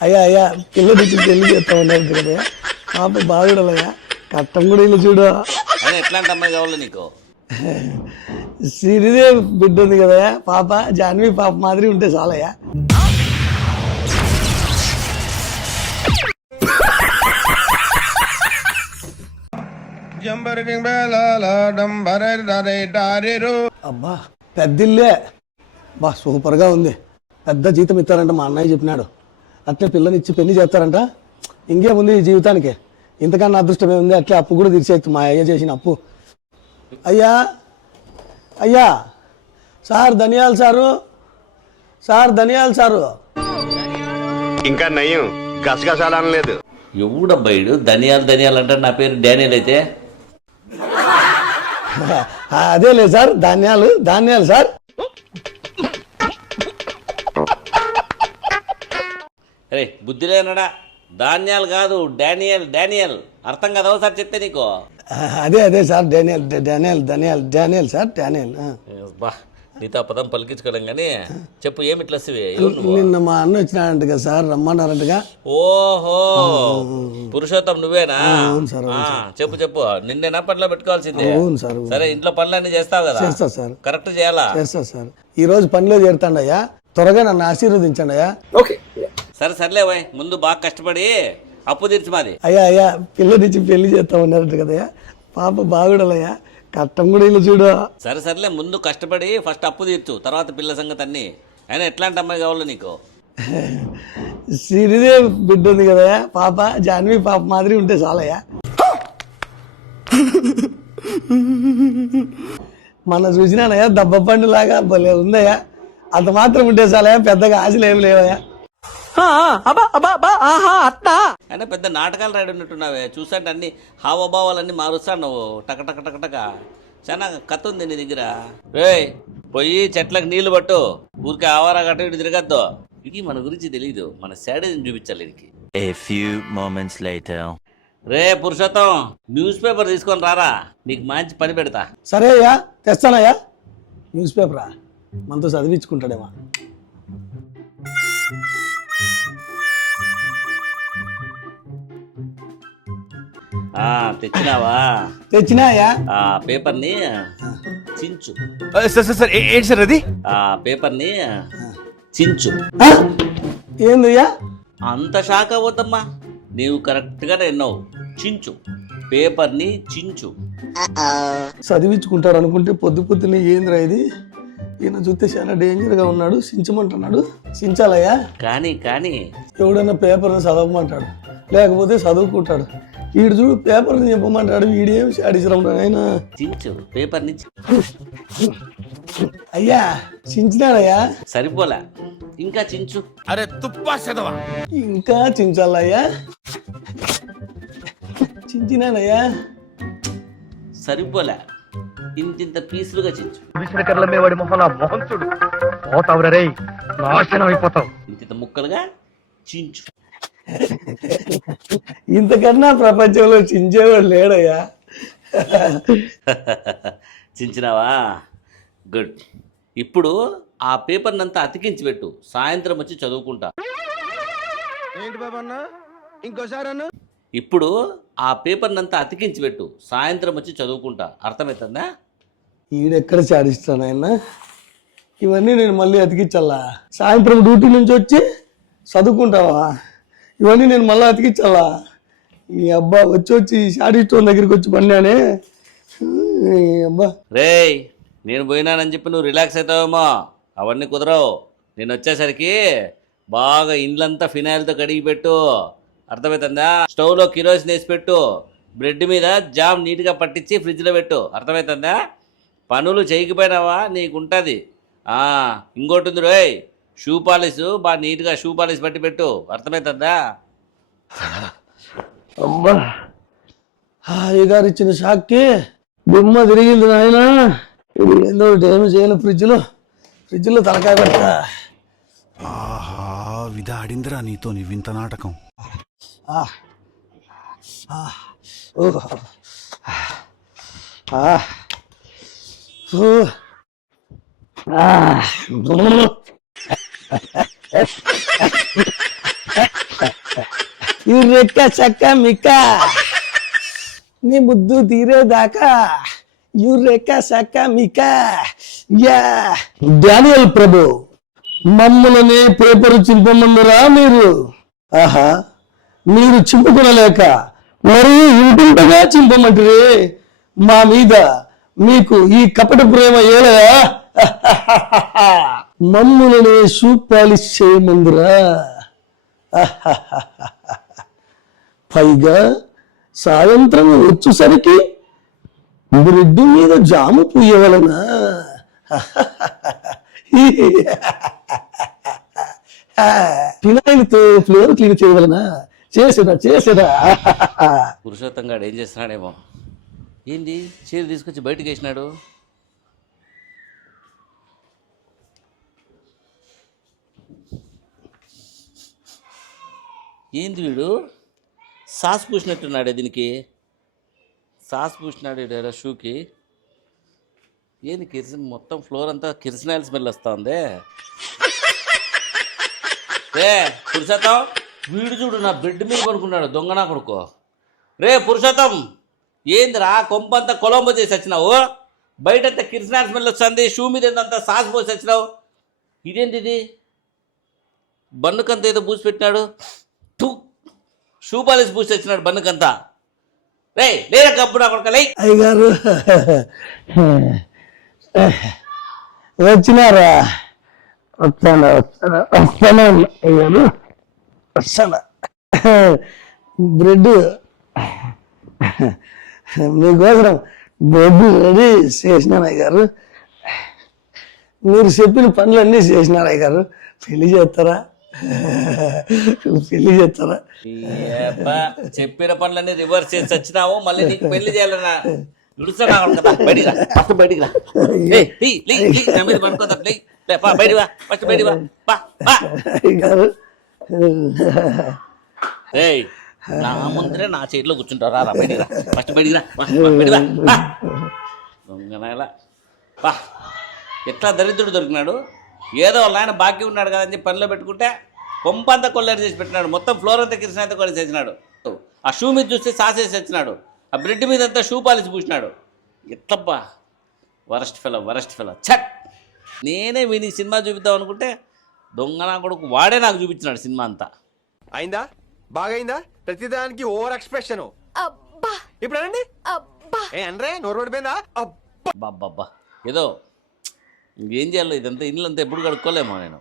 అయ్యా అయ్యా పిల్ల నుంచి పెళ్ళి చేస్తా ఉన్నారు కదయ్యా పాప బాగుడలయ్యా కట్టం కూడా ఇల్లు చూడు. ఎట్లాంటి అమ్మాయి కావాలి నీకు? శ్రీదేవి బిడ్డ ఉంది కదయ్యా పాప జాన్వి పాప మాదిరి ఉంటే చాలయ్యా. అబ్బా పెద్ద ఇల్లే బా సూపర్గా ఉంది. పెద్ద జీతం ఇస్తారంట మా అన్నయ్య చెప్పినాడు. అట్లే పిల్లనిచ్చి పెళ్ళి చేస్తారంట. ఇంకేముంది ఈ జీవితానికి. ఇంతకన్నా అదృష్టం ఏముంది? అట్లే అప్పు కూడా తీర్చేయచ్చు మా అయ్య చేసిన అప్పు. అయ్యా! అయ్యా! సార్ ధనియాలు సారు! సార్ ధనియాలు సారు! ఇంకా నయం గసగసాలనలేదు ఎవడబ్బాయిడు ధనియాలు ధనియాలు అంటే నా పేరు డానియల్ అయితే. ఆ, అదేలే సార్ ధాన్యాలు ధాన్యాలు సార్. అరే బుద్ధి లేనడా? ధాన్యాలు కాదు డానియల్ డానియల్. అర్థం కదా ఒకసారి చెప్తే నీకు? అదే అదే sir Daniel Daniel Daniel Daniel sir Daniel ఆ. బా నీతో పదం పలికించుకోలేం కానీ చెప్పు ఏమి ఇట్లా నిన్న మా అన్న వచ్చినాడంట కదా సార్ రమ్మన్నారంటగా. ఓహో పురుషోత్తం నువ్వేనా? అవును సార్, ఆ, చెప్పు చెప్పు. నిన్నేనా పనిలో పెట్టుకోవాల్సిందే? అవును సార్. సరే ఇంట్లో పనులన్నీ చేస్తావు కదా? చేస్తా సార్. కరెక్ట్ చేయాలా? చేస్తా సార్. ఈ రోజు పనిలో చేరుతాండయ్యా. త్వరగా నన్ను ఆశీర్వదించండి అయ్యా సరే సర్లే వై ముందు బాగా కష్టపడి అప్పు తీర్చి మాది. అయ్యా అయ్యా పిల్లనిచ్చి పెళ్ళి చేస్తా ఉన్నారంట కదయ్యా. పాప బాగుడలయ్యా. కట్టం కూడా ఇల్లు చూడు. సరే సర్లే ముందు కష్టపడి ఫస్ట్ అప్పు తీర్చు తర్వాత పిల్ల సంగతి అన్ని. అయినా ఎట్లాంటి అమ్మాయి కావాలి నీకు? శ్రీదేవి బిడ్డ ఉంది కదయ్యా పాప జాన్వి పాప మాదిరి ఉంటే చాలయ్యా. మన చూసినానయ్యా దెబ్బ పండు లాగా భలే ఉందయ్యా. అంత మాత్రం ఉంటే చాలయ్యా పెద్దగా ఆశలు ఏమి లేవయ్యా. అయినా పెద్ద నాటకాలు రాడి ఉన్నట్టున్నావే చూసంటే అన్ని హావభావాలన్నీ మారుస్తాను నువ్వు టక టక టక టక. చాలా కథ ఉంది నీ దగ్గర. రేయ్ పోయి చెట్లకు నీళ్ళు పట్టు. ఊరికే ఆవారా గట్ట ఇటు తిరగద్దు. ఇది మన గురించి తెలియదు మన శాడీని చూపించాలి ఇది A few moments later. రే పురుషోత్తం న్యూస్ పేపర్ తీసుకొని రారా. నీకు మంచి పని పెడతా. సరే అయ్యా తెస్తానయ్యా. న్యూస్ పేపరా? మనతో చదివించుకుంటాడేమో. తెచ్చినావా? తెచ్చినా అయ్యా ఆ పేపర్ని చించు. సార్ సార్ సార్ ఏంటి సార్ అది? ఆ పేపర్ని చించు. ఆ? ఏందయ్యా? అంత షాక్ అవ్వద్దమ్మా. నీవు కరెక్ట్గా విన్నావు. చించు. పేపర్ని చించు. చదివించుకుంటాడు అనుకుంటే పొద్దు పొద్దున్నే ఏందిరా ఇది? ఈయన చూస్తే చాలా డేంజర్గా ఉన్నాడు సించమంటున్నాడు సించాలయ్యా కానీ కానీ. ఎవడన్నా పేపర్ని చదవమంటాడు లేకపోతే చదువుకుంటాడు. వీడు చూడు పేపర్ని చెప్పమంటాడు వీడేం శాడిసరం ఆయన. చించు పేపర్ని చి- అయ్యా చించినాడయ్యా? సరిపోలే ఇంకా చించు. అరే తుప్పా చదవా ఇంకా చించాలయ్యా? చించినానయ్యా సరిపోలే ఇంతింత పీసులుగా చించు. వాడి మొహం నా మొహం చూడు. పోతావురా రేయ్ నాశనం అయిపోతావు. ఇంతింత ముక్కలుగా చించు. ఇంతకన్నా ప్రపంచంలో చించేవాడు లేడయ్యా. చించినావా? గుడ్ ఇప్పుడు ఆ పేపర్ని అంతా అతికించి పెట్టు. సాయంత్రం వచ్చి చదువుకుంటా. ఏంటి ఇంకోసారి అన్న? ఇప్పుడు ఆ పేపర్ని అంతా అతికించి పెట్టు. సాయంత్రం వచ్చి చదువుకుంటా. అర్థమవుతుందా ఈడెక్కడ చాడిస్తాను ఆయన? ఇవన్నీ నేను మళ్ళీ అతికించాలా? సాయంత్రం డ్యూటీ నుంచి వచ్చి చదువుకుంటావా? ఇవన్నీ నేను మళ్ళీ అతికించాలా? ఈ అబ్బా వచ్చి వచ్చి షాడిస్టోన్ దగ్గరికి వచ్చి పడినానే. అబ్బా. రేయ్ నేను పోయినానని చెప్పి నువ్వు రిలాక్స్ అవుతావేమో. అవన్నీ కుదరవు. నేను వచ్చేసరికి బాగా ఇండ్లంతా ఫినాయిల్తో కడిగి పెట్టు. అర్థమవుతుందా? స్టవ్లో కిరోసిన్ వేసి పెట్టు. బ్రెడ్ మీద జామ్ నీట్గా పట్టించి ఫ్రిడ్జ్లో పెట్టు. అర్థమవుతుందా? పనులు చేయకపోయినావా? నీకుంటుంది. ఇంకోటి ఉంది రోయ్. షూ పాలిష్ బాగా నీట్గా షూ పాలిష్ పట్టి పెట్టు. అర్థమవుతుందా అబ్బా. హాయి గారు ఇచ్చిన షాక్కి బొమ్మ తిరిగింది నాయన. ఇది ఏందో ఏమి చేయాలి ఫ్రిడ్జ్లో. ఫ్రిడ్జ్లో తలకాయ పెడతా. ఆహా విధాడిందిరా నీతో నీ వింత నాటకం. ఓ. ఆ. ఇరెక్క చక్క మిక్క. నీ ముద్దు తీరేదాకా యురెక్క చక్క మిక్క. యా. డానియల్ ప్రభు మమ్మల్ని పేపర్ చింపమందురా మీరు? ఆహా మీరు చింపుకొనలేక మరి ఇంటింటగా చింపమంటారే. మా మీద మీకు ఈ కపట ప్రేమ ఏలయా? మమ్ములని షూ చేయమందురా. పైగా సాయంత్రం వచ్చేసరికి బ్రెడ్ మీద జాము పూయవలన. ఫినాయిల్తో ఫ్లోర్ క్లీన్ చేయవలన. చేసేదా చేసేదా. పురుషోత్తం గాడు ఏం చేస్తున్నాడేమో. ఏంది? చీర తీసుకొచ్చి బయటకు వేసినాడు. ఏంది వీడు? సాస్ పూసినట్టున్నాడే దీనికి. సాస్ పూసినాడు ఈడ షూకి. ఏంది కిరసిన మొత్తం ఫ్లోర్ అంతా కిరసనాయిల్ స్మెల్ వస్తుంది. రే పురుషోత్తం వీడు చూడు నా బెడ్ మీద కొనుక్కున్నాడు దొంగ నా కొడుకో. రే పురుషోత్తం ఏందిరా కొంపంతా కొలంబో చేసి వచ్చినావు? బయటంతా కిరసనాయిల్ స్మెల్ వస్తుంది షూ మీద ఏందంతా సాస్ పోసి వచ్చినావు? ఇదేంది ఇది? బన్నుకంతా ఏదో పూసి పెట్టినాడు? టూ షూ పూసి వచ్చినాడు బన్నుకంతా. రే లేదా కప్పు నా కొడుక లై అయ్యగారు. వచ్చినారా? వస్తాను వస్తాను వస్తాను అయ్యారు వస్తాను. బ్రెడ్. మీకోసం బ్రెడ్ రెడీ చేసినాను అయ్యారు మీరు చెప్పిన పనులన్నీ చేసినారు అయ్యారు పెళ్ళి చేస్తారా? పెళ్ళి చేస్తారా? చెప్పిన పనులన్నీ రివర్స్ చేసి వచ్చినావు మళ్ళీ నీకు పెళ్ళి చేయాలన్నా బయటికి రా. బయటికి రా. నా ఫస్ట్ బయటికి ఏయ్ ముందరే నా చేతిలో కూర్చుంటావు. రా రా, బయటికి రా. ఫస్ట్ బయటికి రా. వా, వా, బయటికి రా. పా. దొంగనాయలా పా. ఎట్లా దరిద్రుడు దొరికినాడు? ఏదో వాళ్ళ ఆయన బాకీ ఉన్నాడు కదా అని చెప్పి పనిలో పెట్టుకుంటే కొంపంతా కొల్లేరు చేసి పెట్టినాడు. మొత్తం ఫ్లోర్ అంతా కిరసన అంతా కొల్లేసి చేసినాడు. ఆ షూ మీద చూస్తే సాసేసి వచ్చినాడు. ఆ బ్రెడ్ మీద అంతా షూ పాలిసి పూసినాడు. ఎట్లబ్బా? Worst fellow worst fellow. Chhath! నేనే వీని సినిమా చూపిద్దాం అనుకుంటే దొంగ నా కొడుకు వాడే నాకు చూపించినాడు సినిమా అంతా. అయిందా? బాగైందా? ప్రతిదానికి ఓవర్ ఎక్స్ప్రెషన్. అబ్బా! ఇప్పుడు అనండి. అబ్బా! ఏ అనరే నోరు పడిపోయిందా అబ్బా! ఏదో ఇంకేం చేయాలి ఇదంతా ఇల్లంతా ఎప్పుడు కడుక్కోలేమో నేను.